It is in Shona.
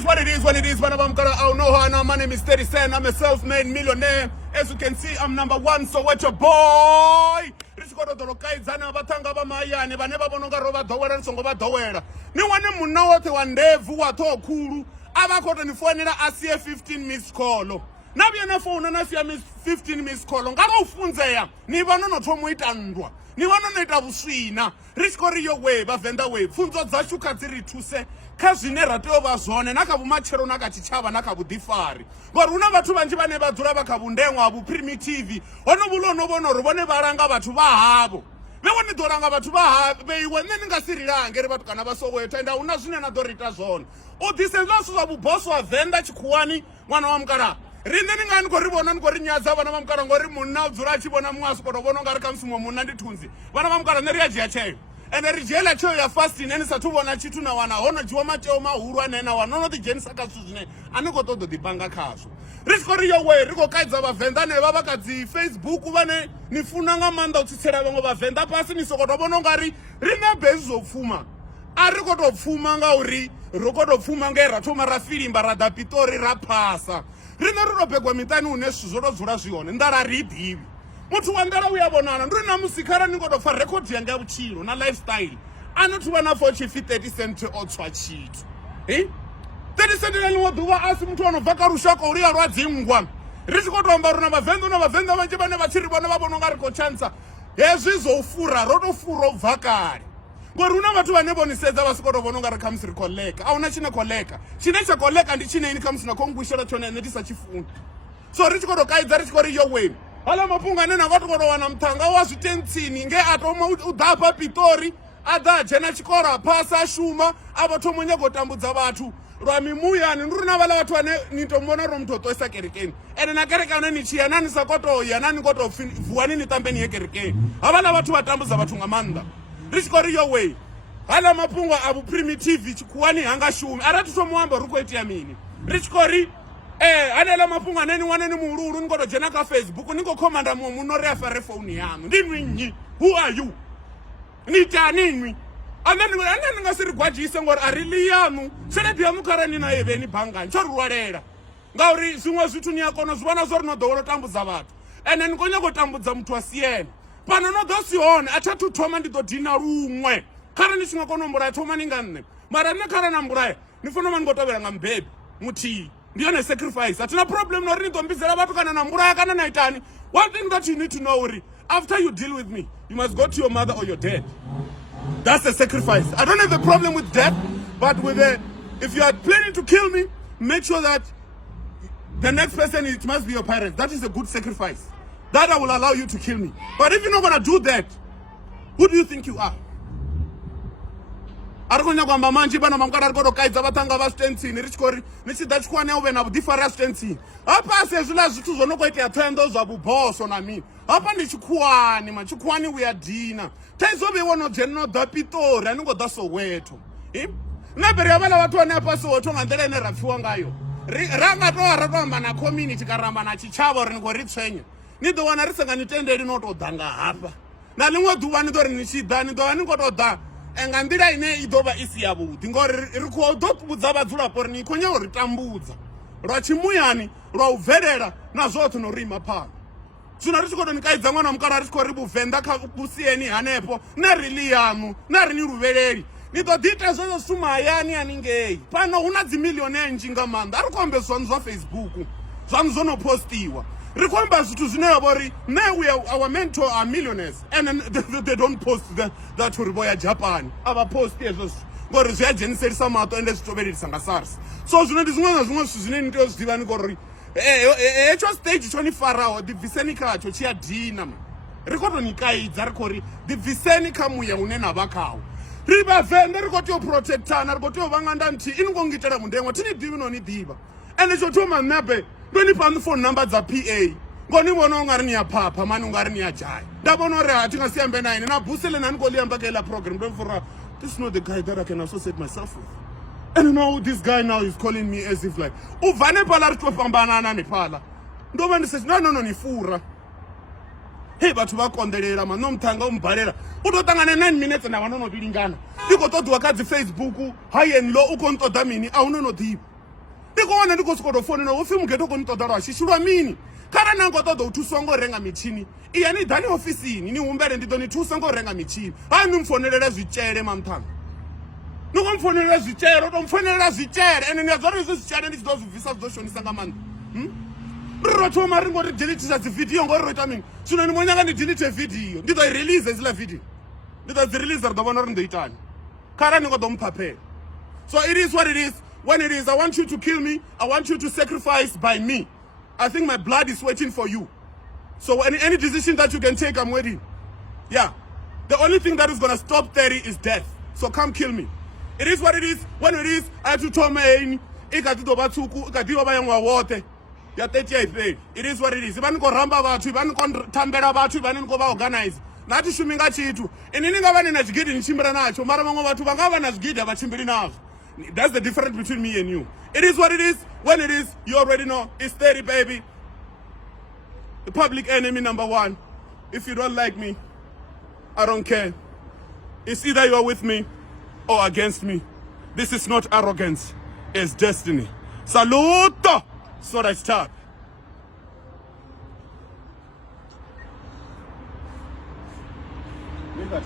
is what it is when it is. When I'm gonna, I know how now. My name is 30 Cent. I'm a self-made millionaire. As you can see, I'm number one. So what your boy? Ni wane muna wote wa ndevu watu okulu abakoto nifonela asiye 15 miss call. Nabye na phone na siya 15 miss call. Ngalo ufunzeya ni banono thomuita ndwa. Ni banono ita buswina. Riskori yo way ba Venda way. Pfunzo dzashuka dziri thuse kha zwine ra tea ba zwone na kha vhumatshelo na kha tshitshavha na kha vhuḓifari. Ngori una vhathu vanzhi vhane vha dzula vha kha vhundengwa vhu primitive. Hono vhulono vhono ri vhone vhalanga vhathu vha havho. Ve wone dolanga vhathu vha havhe iwe nne ninga sirilange ri vhathu kana vha Soweto enda una zwine na ḓo rita zwone. O disenza zwa vhuboss wa Venda tshikhuwani ṅwana wa mukala. Rine ninga ni khou ri vhona ni khou ri nyadza vhana vha mukala ngori munna u dzula a tshi vhona muṅwe a soko to vhona ungari kha musi munna ndi thunzi. Vhana vha mukala nne ri a dzhia tsheo. Ende ri dzhiela tsheo ya fasting ene sathu vhona tshithu na wana hono dzhiwa mateo mahulwane na wana no ḓi dzhenisa kha zwithu zwine a ni khou ṱoḓa ḓi panga khazwo. Ri tshi khou ri yo way ri khou kaidza vhavenḓa ne vha kha dzi Facebook vhane ni funa nga maanḓa u tsitsela vhaṅwe vhavenḓa fhasi ni soko to vhona ungari rine base zwo pfuma. A ri khou to pfuma ngauri ri khou to pfuma nge ra thoma ra filimba ra ḓa Pitori ra phasa. Rine ri to begwa miṱani hune zwithu zwo to dzula zwi hone nḓala ri ḓivhi. Muthu wa ndala uya vhonana ndi na musikara ni khou to fa record yanga ya vhutshilo na lifestyle. Ano thuba na for chifi 30 cent o tswa tshithu. 30 cent ni wo ḓuvha asi muthu ono bva kha lushaka uri ya lwa dzingwa. Ri tshi khou to amba uri na vhavenḓa na vhavenḓa vhanzhi vhane vha tshi ri vhona vha vhona nga ri khou chansa. Hezwi zwo fura ro to fura u bva kale. Ngori una vhathu vhane vho ni sedza vha soko to vhona nga ri kha musi ri koleka. A una tshine koleka. Tshine tsha koleka ndi tshine ini kha musi na khongwishela tshone ene ndi sa tshifuni. So ri tshi khou to kaidza ri tshi khou ri yo way. Hala mapunga ane na vhathu vho wana mthanga wa zwitentsini nge atoma u ḓa Pitori a ḓa dzhena tshikolo phasa shuma a vhathu mo nyago tambudza vhathu lwa mimuyani ndi rina vhala vhathu ane ni to mona ro muthu to isa kerekeni ene na kerekani ni tshiya nani sa koto ya nani koto vuwani ni tambeni ye kerekeni havala vhathu vha tambudza vhathu nga maanḓa ri tshi khou ri yo way hala mapunga a bu primitive tshikhuwani hanga shumi arati to muamba ri khou itea mini ri tshi khou ri anela mapunga neni wane ni muhululu ni khou to dzhena kha Facebook ni khou commanda muno ri afare phone yanu ndi nnyi who are you ni tani nwi ane nga siri gwadzhise ngori a ri liyanu tshelede ya mukharani na eveni bangani tsho rwalela ngauri zwiṅwe zwithu ni a kona zwi vhona zwo ri no ḓowela u tambudza vhathu ene ni khou nyaga u tambudza muthu a siyene pano no ḓo si hone a tha thu thoma ndi ḓo dina luṅwe khare ni tshi nga kona u mbulaya thoma ni nga nne mara nne khare na mbulaya ni funa ni khou tovhela nga mbebi muthihi ndi yone sacrifice atina problem no ri ni ḓo mbizela vhathu kana na mbulaya kana na itani. One thing that you need to know uri after you deal with me you must go to your mother or your dad. That's a sacrifice. I don't have a problem with death, but with if you are planning to kill me, make sure that the next person, it must be your parents. That is a good sacrifice. That I will allow you to kill me. But if you're not going to do that, who do you think you are? Arikonya kwamba manji bana mamkara arikoto kaidza vatanga va switentsini ri tshikori ni tshi ḓa tshikwane u vhe na vhuḓifari ha switentsini hapa sezwiḽa zwithu zwo no khou itea Thohoyanḓou zwa vhuboso na mini hapa ndi tshikhuwani ma tshikhuwani u ya dina thaidzo vheiwo no dzhena no ḓa Pitori a ni ngo ḓa Soweto nne beri havhala vhathu vhane hapa Soweto nga nḓila ine ra pfiwa ngayo ra nga to ra to amba na community ka ramba na tshitshavha uri ni khou ri tswenya ni ḓo wana ri sa nga ni tendeli no to ḓa nga hafha na ḽiṅwe ḓuvha ni ḓo ri ni tshi ḓa ni ḓo vha ni khou to ḓa nga nḓila ine I ḓo vha I si yavhuḓi ngori ri khou ḓo vhudza vhadzulapo ri ni khou nyaga u ri tambudza lwa tshimuyani lwa u bvelela na zwoṱhe no ri ima phanḓa zwino ri tshi khou to ni kaidza ṅwana wa mukala ri tshi khou ri vhuvenḓa kha vhusieni hanefho na ri liyanu na ri ni luvheleli ni ḓo ḓi ita zwezwo zwithu mahayani haningei pano hu na dzi miḽioni nnzhi nga maanḓa a ri khou ambe zwanu zwa Facebook zwanu zwo no postiwa ri khou amba zwithu zwine ya vha uri our mentor are millionaires and they don't post that uri vho ya Japan a vha posti hezwo zwithu ngori zwi a dzheniselisa maṱo ende zwi tovhelelisa nga SARS so zwino ndi zwiṅwe na zwiṅwe zwithu zwine ni tea u zwi ḓivha ni khori hetsho stage tsho ni faraho ḓibviseni khatsho tshi ya dina ri khou to ni kaidza ri khou ri ḓibviseni kha muya une na vha khawo ri vhavenḓa ri khou tea u protectana ri khou tea u vha nga nda nthihi ini khou ngitela mundengwa thi ni ḓivhi no ni ḓivha ende tsho thoma ṋebe ndo ni pha phone number dza PA ngoni vhona u nga ri ni ya phapha mani u nga ri ni ya jaya nda vhona uri ha thi nga si ambe na yini na busele na ni khou liamba ka ela program ndo mfura this is not the guy that I can associate myself with. And now this guy now is calling me as if like uvane phala ri tlo fhambanana ni phala ndo vha ndi se no ni fura hey bathu vha kondelela man no mthanga u mbhalela u to tangana 9 minutes na vhana no bilingana ndi khou ṱoḓiwa kha dzi Facebook high and low u khou nṱoḓa mini a hu no ḓivha ndikuona ndikoskotofonela ufi mugeto konitodarwa shishulwa mini kara nango todo utuswa ngorenga michini iya ni dhani ofisini ni umbere ndito nitusa ngorenga michini hani mfonelele zvichele mamtanga nukumfonelele zvichele utomfonelele zvichele ene niyazvaro izvo zvichele ndichidozvivhisa zvizoshonisa ngamanda riro maringo ridelitisa dzividhiyo ngoriroita mini zvino nimonyanga ndidelite vhidhiyo ndizoirelease zila vhidhiyo ndizozirelease ridovona ri ndoitani kara ningodomupapela. So it is what it is. When it is, I want you to kill me. I want you to sacrifice by me. I think my blood is waiting for you. So any decision that you can take, I'm waiting. Yeah. The only thing that is going to stop 30 is death. So come kill me. It is what it is. When it is, I have to tell me, it is what it is. Even go ramba about you, even go tambera about you, even go organize. Nati shuminga chitu. Ininga vani na jigidi nchimbira nacho. Mara mango watu vangava na jigidi abachimbiri nacho. That's the difference between me and you. It is what it is. When it is, you already know. It's 30, baby. The public enemy number one. If you don't like me, I don't care. It's either you are with me or against me. This is not arrogance. It's destiny. Saluto! So I start. Leave that.